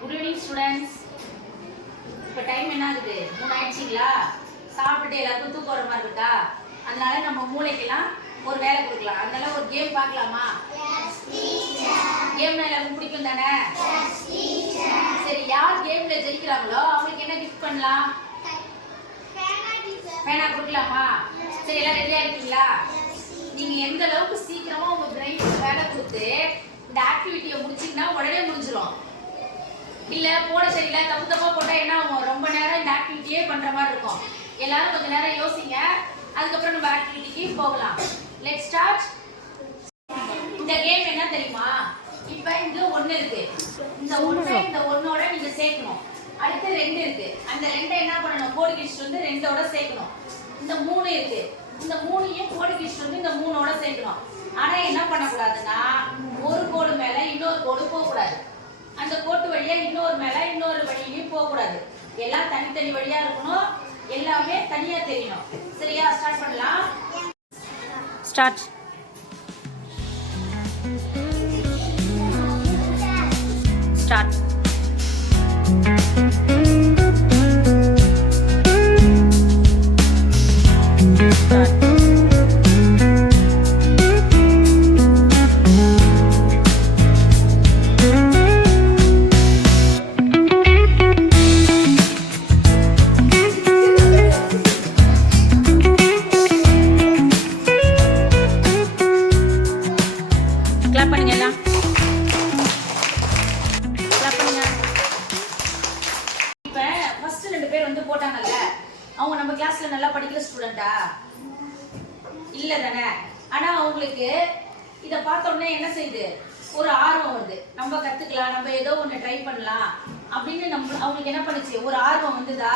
Good evening students. இப்போ time என்ன ஆகுது? 3 ஆயிடுச்சிங்களா? சாப்பிட்டுட்டு எல்லாருக்கும் தூக்கம் வர மாதிரி இருக்கா? அதனால நம்ம மூளைக்கெல்லாம் ஒரு வேலை கொடுக்கலாம். அதனால ஒரு கேம் பார்க்கலாமா? கேம்னா எல்லாருக்கும் பிடிக்கும் தானே? சரி, யார் கேம்ல ஜெயிக்கிறாங்களோ அவங்களுக்கு என்ன கிஃப்ட் பண்ணலாம்? பேனா கொடுக்கலாமா? சரி, எல்லாம் ரெடியா இருக்கீங்களா? நீங்க எந்த அளவுக்கு சீக்கிரமா உங்க பிரெயினுக்கு வேலை கொடுத்து இந்த ஆக்டிவிட்டியை முடிச்சிங்கன்னா உடனே முடிஞ்சிடும். இல்ல போட சரியில்லை, தப்பு போட்டா என்ன ஆகும்? ரொம்ப நேரம் இந்த ஆக்டிவிட்டியே பண்ற மாதிரி இருக்கும். எல்லாரும் கொஞ்ச நேரம் யோசிங்க, அதுக்கப்புறம் நம்ம ஆக்டிவிட்டிக்கு போகலாம். Let's start. இந்த கேம் என்ன தெரியுமா? இப்ப இங்க 1 இருக்கு. இந்த 1ஓட நீங்க சேர்க்கணும். அடுத்து 2 இருக்கு. அந்த 2 என்ன பண்ணணும்? கோடு கிழிச்சிட்டு வந்து 2ஓட சேர்க்கணும். இந்த 3 இருக்கு. இந்த 3ஐயும் கோடு கிழிச்சிட்டு வந்து இந்த 3ஓட சேர்க்கணும். ஆனா என்ன பண்ணக்கூடாதுன்னா, ஒரு கோடு மேல இன்னொரு கோடு போகக்கூடாது. அந்த கோட்டு வழியா இன்னொரு மேல இன்னொரு வழியிலையும் போகக்கூடாது. எல்லாம் தனித்தனி வழியா இருக்கணும். எல்லாமே தனியா தெரியணும். சரியா? ஸ்டார்ட் பண்ணலாம். ஸ்டார்ட். ஸ்டார்ட். கிளாப் பண்ணுங்க எல்லாம். கிளாப் பண்ணுங்க. இப்ப ஃபர்ஸ்ட் 2 பேர் வந்து போட்டாங்கல்ல, அவங்க நம்ம கிளாஸ்ல நல்லா படிக்கிற ஸ்டூடெண்டா? இல்ல தானே? ஆனா அவங்களுக்கு இத பார்த்த உடனே என்ன செய்யுது? ஒரு ஆர்வம் வருது. நம்ம கத்துக்கலாம், நம்ம ஏதோ ஒண்ணு ட்ரை பண்ணலாம் அப்படின்னு அவங்களுக்கு என்ன பண்ணுச்சு? ஒரு ஆர்வம் வந்துதா?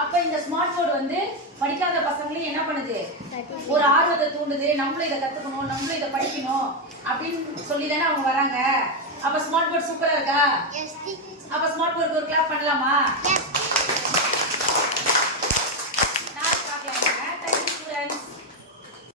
அப்ப இந்த ஸ்மார்ட் போர்டு வந்து படிக்காத பசங்களையும் என்ன பண்ணுது? ஒரு ஆர்வத்தை தூண்டுது. நம்மளும் இதை கத்துக்கணும், நம்மளும் இதை படிக்கணும் அப்படின்னு சொல்லி தானே அவங்க வராங்க. அப்ப ஸ்மார்ட் போர்டு சூப்பரா இருக்கா? அப்ப ஸ்மார்ட் போர்டுக்கு ஒரு கிளாப் பண்ணலாமா?